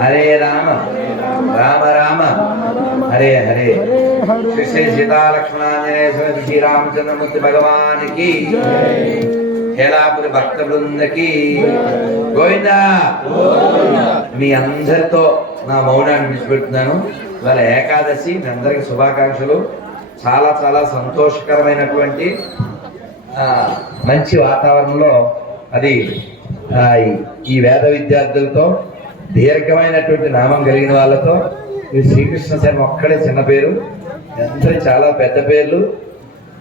హరే రామ రామ రామ హరే హరే. శ్రీ శ్రీ సీతాలక్ష్మణాంజనేయ స్వామి శ్రీరామచంద్రమూర్తి భగవానికి, హేళాపురి భక్త బృందకి గోవిందా. మీ అందరితో నా మౌనాన్ని విడిచిపెడుతున్నాను. ఇవాళ ఏకాదశి, మీ అందరికి శుభాకాంక్షలు. చాలా చాలా సంతోషకరమైనటువంటి మంచి వాతావరణంలో అది ఈ వేద విద్యార్థులతో, దీర్ఘమైనటువంటి నామం కలిగిన వాళ్ళతో, ఈ శ్రీకృష్ణ శర్మ ఒక్కడే చిన్న పేరు, అందరూ చాలా పెద్ద పేర్లు.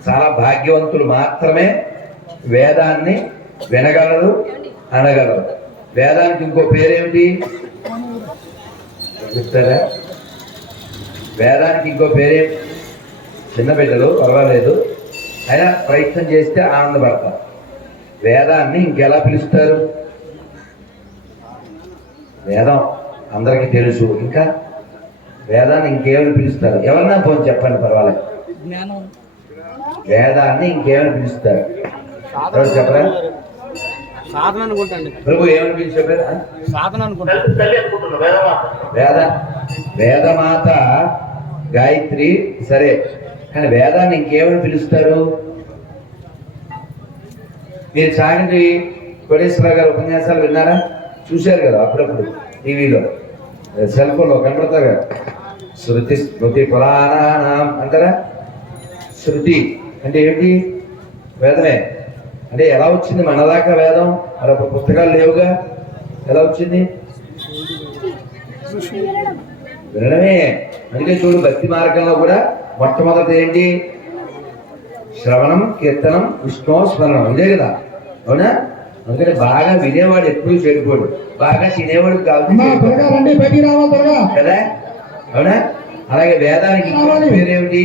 చాలా భాగ్యవంతులు మాత్రమే వేదాన్ని వినగలరు, అనగలరు. వేదానికి ఇంకో పేరేమిటి చెప్తారా? వేదానికి ఇంకో పేరేమిటి? చిన్న బిడ్డలు పర్వాలేదు, అయినా ప్రయత్నం చేస్తే ఆనందపడతారు. వేదాన్ని ఇంకెలా పిలుస్తారు? వేదం అందరికీ తెలుసు. ఇంకా వేదాన్ని ఇంకేమని పిలుస్తారు? ఎవరన్నా పోనీ చెప్పండి, పర్వాలేదు. వేదాన్ని ఇంకేమని పిలుస్తారు? ఎవరు చెప్పరా? సాధన అనుకుంటాండి ప్రభు. ఏమని పిలిచారు? సాధన అనుకుంటా. వేదమాత గాయత్రి సరే, కానీ వేదాన్ని ఇంకేమని పిలుస్తారు? మీరు చాగంటి కోటేశ్వర గారు ఉపన్యాసాలు విన్నారా? చూశారు కదా అప్పుడప్పుడు టీవీలో, సెల్ ఫోన్లో కనపడతారు కదా. శృతి స్మృతి పురాణానాం అంటారా? శృతి అంటే ఏమిటి? వేదమే. అంటే ఎలా వచ్చింది మన దాకా వేదం? మరి అప్పుడు పుస్తకాలు లేవుగా, ఎలా వచ్చింది? వినడమే. అందుకే చూడు, భక్తి మార్గంలో కూడా మొట్టమొదటి ఏంటి? శ్రవణం, కీర్తనం, విష్ణు స్మరణం. ఇదే కదా, అవునా? అందుకని బాగా వినేవాడు ఎప్పుడు చెడిపోడు, బాగా తినేవాడు కాదు కదా, అవునా? అలాగే వేదానికి పేరేమిటి?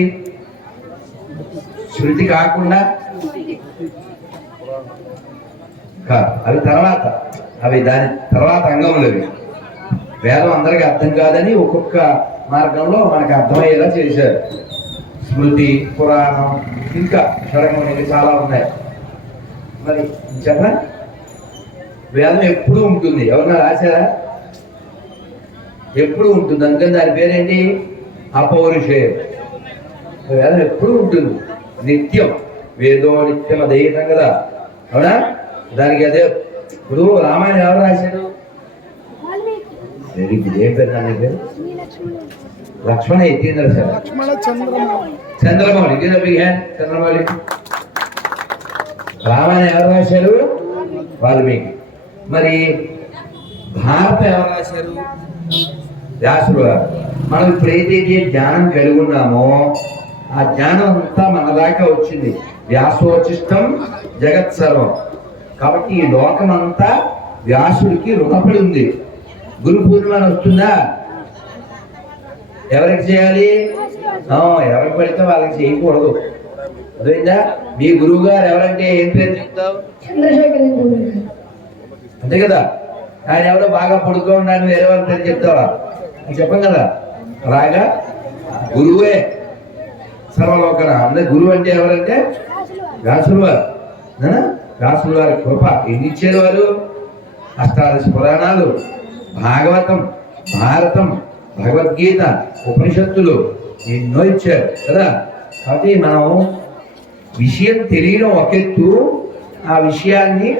శృతి కాకుండా అవి తర్వాత, అవి దాని తర్వాత అంగములు. అవి వేదం అందరికీ అర్థం కాదని ఒక్కొక్క మార్గంలో మనకు అర్థమయ్యేలా చేశారు. స్మృతి, పురాణం, ఇంకా షడగం, ఇంకా చాలా ఉన్నాయి. మరి చెప్ప వేదం ఎప్పుడు ఉంటుంది. ఎవరన్నా రాశారా? ఎప్పుడు ఉంటుంది. అందుకని దాని పేరేంటి? అపౌరుషేయం. వేదం ఎప్పుడు ఉంటుంది, నిత్యం. వేదో నిత్యం అదైతం కదా, అవునా? దానికి అదే. ఇప్పుడు రామాయణం ఎవరు రాశారు? ఏం పేరు దాని పేరు? లక్ష్మణ యతీంద్ర సార్. చంద్రమౌళి. చంద్రమౌళి. రామాయణం ఎవరు రాశారు? వాల్మీకి. మరి భారతం ఎవరు రాశారు? వ్యాసుడు గారు. మనం ఇప్పుడు ఏదైతే జ్ఞానం కలిగి ఉన్నామో ఆ జ్ఞానం అంతా మన దాకా వచ్చింది. వ్యాసోచిష్టం జగత్ సర్వం. కాబట్టి ఈ లోకం అంతా వ్యాసుడికి రుణపడి ఉంది. గురు పూర్ణిమ వస్తుందా? ఎవరికి చేయాలి? ఎవరికి పడితే వాళ్ళకి చేయకూడదు. అదేందా? మీ గురువు గారు ఎవరంటే ఏం పేరు చెప్తావు? అంతే కదా. ఆయన ఎవరో బాగా పడుకో ఉన్నాడు, వేరే వాళ్ళ పేరు చెప్తావా? అని చెప్పం కదా. అలాగా గురువే సర్వలోకన. అందరి గురువు అంటే ఎవరంటే వ్యాసులు వారు. వ్యాసులు వారి కృప ఎన్ని ఇచ్చారు వారు? అష్టాదశ పురాణాలు, భాగవతం, భారతం, భగవద్గీత, ఉపనిషత్తులు ఎన్నో ఇచ్చారు కదా. కాబట్టి మనం విషయం తెలియడం ఒక ఎత్తు, ఆ విషయాన్ని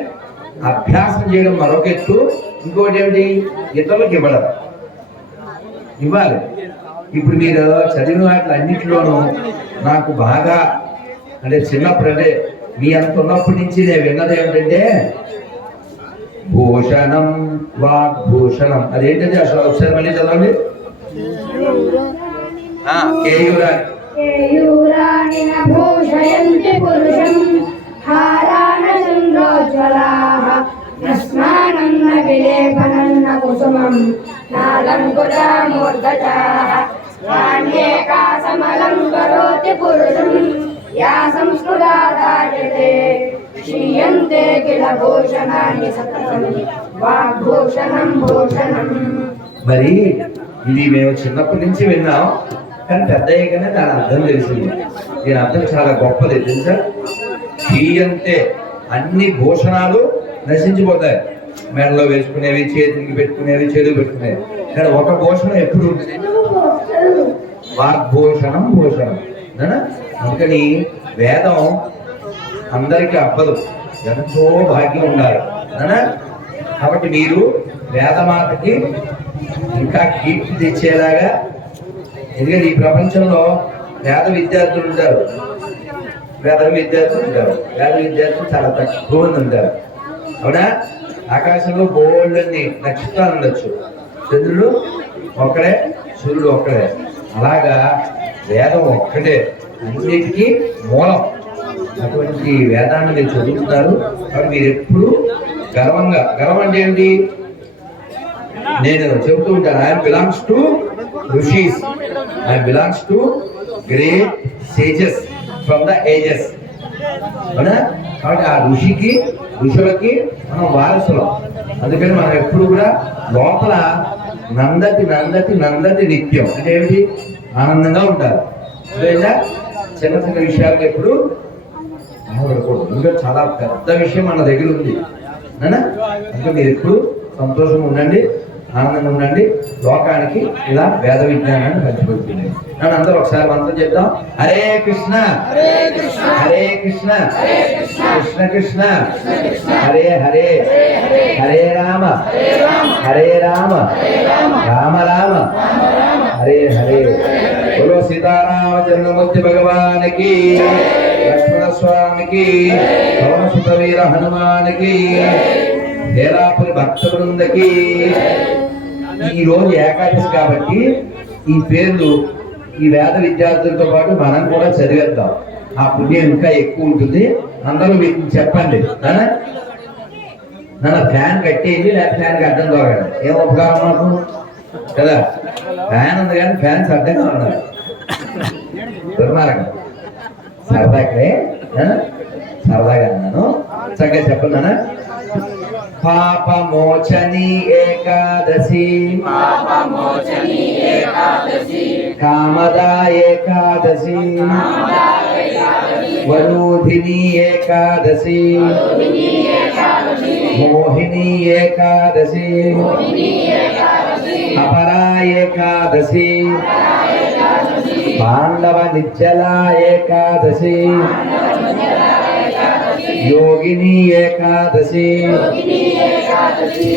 అభ్యాసం చేయడం మరొక ఎత్తు. ఇంకోటి ఏమిటి? ఇతరులకు ఇవ్వాలి. ఇప్పుడు మీరు చదివిన వాటి అన్నింటిలోనూ నాకు బాగా, అంటే చిన్నప్పుడు, అంటే మీ అంత ఉన్నప్పటి నుంచి నేను విన్నది ఏమిటంటే భూషణం, వాగ్భూషణం. అదేంటంటే అసలు ఒకసారి మళ్ళీ చదవండి. या संस्कृतादायते క్షీయంతే కిల భూషణాన్ని సతతం వాగ్భూషణం భూషణం. మరి ఇది మేము చిన్నప్పటి నుంచి విన్నాం, కానీ పెద్ద అయ్యాకనే దాని అర్థం తెలిసింది. దీని అర్థం చాలా గొప్పది తెలుసా? క్షీయంతే, అన్ని భూషణాలు నశించిపోతాయి. మెడలో వేసుకునేవి, చేతికి పెట్టుకునేవి, చెడు పెట్టుకునేవి. కానీ ఒక భూషణం ఎప్పుడు ఉంటుంది? వాగ్భూషణం భూషణం. అందుకని వేదం అందరికీ అవ్వదు, ఎంతో భాగ్యం ఉండాలి. కాబట్టి మీరు వేదమాతకి ఇంకా కీర్తి తెచ్చేలాగా, ఎందుకంటే ఈ ప్రపంచంలో వేద విద్యార్థులు ఉంటారు, వేద విద్యార్థులు చాలా తక్కువ మంది ఉంటారు. అవునా? ఆకాశంలో బోల్డన్ని నక్షత్రాలు ఉండొచ్చు, చంద్రుడు ఒక్కడే, సూర్యుడు ఒక్కడే. అలాగా వేదం ఒక్కటే, అన్నిటికీ మూలం. అటువంటి వేదాన్ని మీరు చదువుతున్నారు. కాబట్టి మీరు ఎప్పుడు గర్వం అంటే ఏంటి? నేను చెబుతూ ఉంటాను, I'm belongs to rishis, I'm belongs to great sages from the ages. అవునా? కాబట్టి ఆ ఋషులకి మనం వారసులం. అందుకని మనం ఎప్పుడు కూడా లోపల నందతి నిత్యం అంటే ఏంటి? ఆనందంగా ఉంటారు. చిన్న చిన్న విషయాలకు ఎప్పుడు ఆనందపడకూడదు. ఇంకా చాలా పెద్ద విషయం మన దగ్గర ఉంది. ఇంకా మీరు ఎప్పుడు సంతోషంగా ఉండండి, ఆనందంగా ఉండండి. లోకానికి ఇలా వేద విజ్ఞానాన్ని పంచిపెడుతుంది. నన్ను అందరూ ఒకసారి మంత్రం చెప్తాం. హరే కృష్ణ హరే కృష్ణ కృష్ణ కృష్ణ హరే హరే హరే రామ హరే రామ రామ రామ హరే హరే. బోలో సీతారామచంద్రమూర్తి భగవానికి, లక్ష్మణ స్వామికి, పవనసుత వీర హనుమానికి, హేరాపురి భక్త బృందకి. ఈ రోజు ఏకాదశి కాబట్టి ఈ పేర్లు ఈ వేద విద్యార్థులతో పాటు మనం కూడా చదివేద్దాం. ఆ పుణ్యం ఇంకా ఎక్కువ ఉంటుంది. అందరూ మీకు చెప్పండి. నన్ను ఫ్యాన్ కట్టేయండి, లేకపోతే ఫ్యాన్కి అడ్డం దొరకండి. ఏం ఉపకారం మాకు కదా? ఫ్యాన్ ఉంది కానీ ఫ్యాన్స్ అడ్డంగా ఉన్నారు. దుర్మార్గం. సరదాకే సరదాగా అన్నాను. చక్కగా చెప్పండి. పాపమోచని ఏకాదశి కామదా ఏకాదశి వరూధిని ఏకాదశి మోహిని ఏకాదశి అపరా ఏకాదశి పాండవ నిర్జలా ఏకాదశి योगिनी एकादशी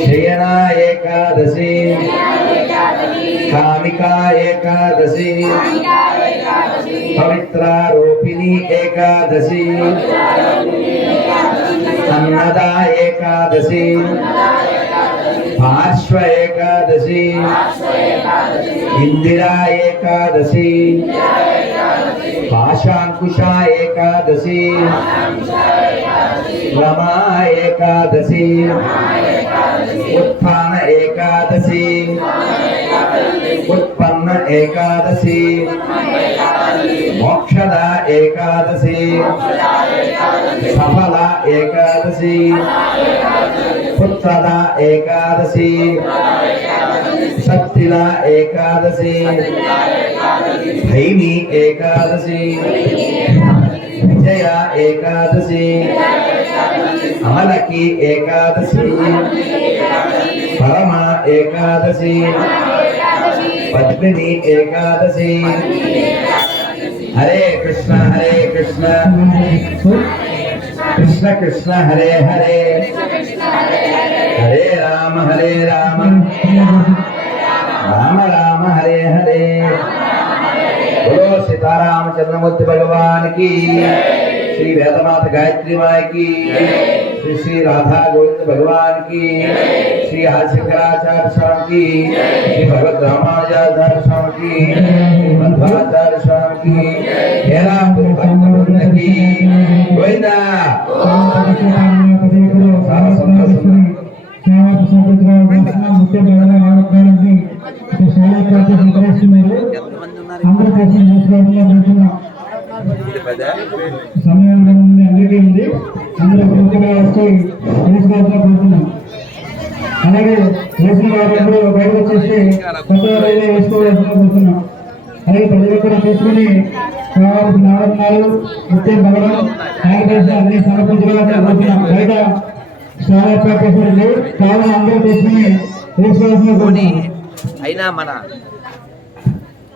शयना एकादशी कामिका एकादशी पवित्रारोपिणी एकादशी अन्नदा एकादशी पार्श्व एकादशी इंदिरा एकादशी पाशांकुशा एकादशी रमा एकादशी उत्थान एकादशी उत्पन्न एकादशी मोक्षदा एकादशी सफला एकादशी पुत्रदा एकादशी सत्तिला एकादशी भैमी एकादशी विजया एकादशी अमलकी एकादशी परमा एकादशी पद्मिनी एकादशी हरे कृष्ण कृष्ण कृष्ण हरे हरे हरे राम राम राम हरे हरे। बोलो सीतारामचंद्रमूर्ति भगवान की, श्री वेदमाता गायत्री माई की, श्री श्री राधा गोविंद भगवान की, श्री आदिशंकराचार्य स्वामी की, श्री भगवत रामानुजाचार्य स्वामी की, श्री मध्वाचार्य स्वामी की, हेरापुर भक्त वृंद की गोविंदा। सारा संतोष సమయం అందరికీ ఉంది. అందరూ పూర్తిగా వచ్చి వేసుకోవాల్సిన అలాగే వేసిన వారందరూ బయటకు వచ్చేసి కొత్త రైలు వేసుకోవాల్సిన కోరుతున్నాం. అలాగే ప్రతి ఒక్కరు తీసుకుని కావాల్సిన ఆభరణాలు నిత్యం భవనం ఆయుధ అన్ని సమర్పించుకోవాలని కోరుతున్నాం. బయట చాలా ప్రకాశండి కావున అందరూ తెచ్చుకుని వేసుకోవాల్సిన పోనీ అయినా మన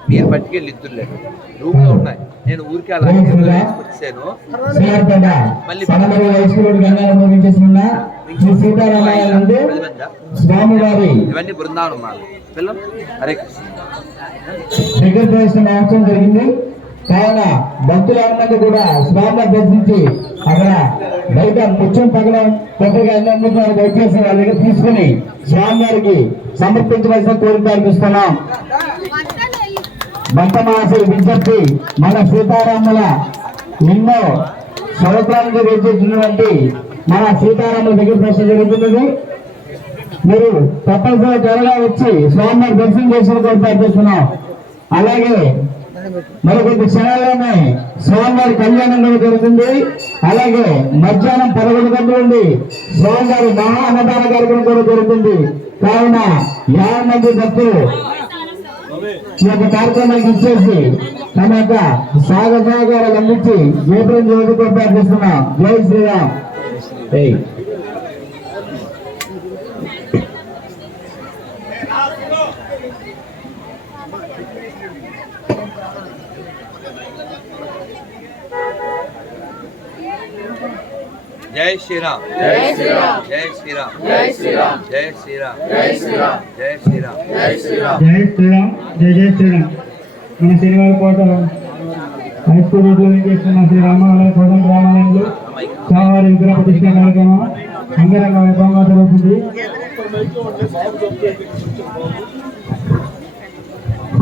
మీరు పట్టుకెళ్ళి ఇద్దులేదు రూమ్ లో ఉన్నాయి. నేను ఊరికే అలా వచ్చాను. మళ్ళీ స్వామివారి ఇవన్నీ బృందావనం పిల్లలు. హరే కృష్ణ. దగ్గర ప్రవేశం అవసరం జరిగింది. కావున భక్తులందరూ కూడా స్వామిని దర్శించి అక్కడ బయట ముత్యం పగడం కొత్తగా అన్ని దయచేసి వాళ్ళ దగ్గర తీసుకుని స్వామివారికి సమర్పించవలసిన కోరిక అనిపిస్తున్నాం. భక్తమాసులు విజ్ఞప్తి, మన సీతారాముల ఎన్నో సంవత్సరానికి వేచేసినటువంటి మన సీతారాముల దగ్గర ప్రశ్న జరుగుతున్నది. మీరు తప్పనిసరిగా త్వరగా వచ్చి స్వామివారి దర్శనం చేసిన కోరిక అనిపిస్తున్నాం. అలాగే మరికొద్ది క్షణాల్లోనే స్వామివారి కళ్యాణం కూడా జరుగుతుంది. అలాగే మధ్యాహ్నం 11 గంటల నుండి స్వామివారి మహా అన్నదాన కార్యక్రమం కూడా జరుగుతుంది. కావున 50 మంది భక్తులు ఈ యొక్క కార్యక్రమానికి ఇచ్చేసి తమ యొక్క సహకారాలు అందించి జయప్రం జోడి ప్రార్థిస్తున్నాం. జై శ్రీరామ్. జై శ్రీరామ్. జై శ్రీరామ్. జై శ్రీరామ్. జై శ్రీరామ్. జై శ్రీరామ్. జై శ్రీరామ్. జై శ్రీరామ్. జై శ్రీరామ్. జై శ్రీరామ్. జై జై శ్రీరామ్. మన శనివారకోట హై స్కూల్ రోడ్లో చేస్తున్న శ్రీ రామాలయ కోటం రామాలయంలో స్వామివారి విగ్రహ ప్రతిష్ట కార్యక్రమం అంగరంగ వైభవంగా జరుగుతుంది.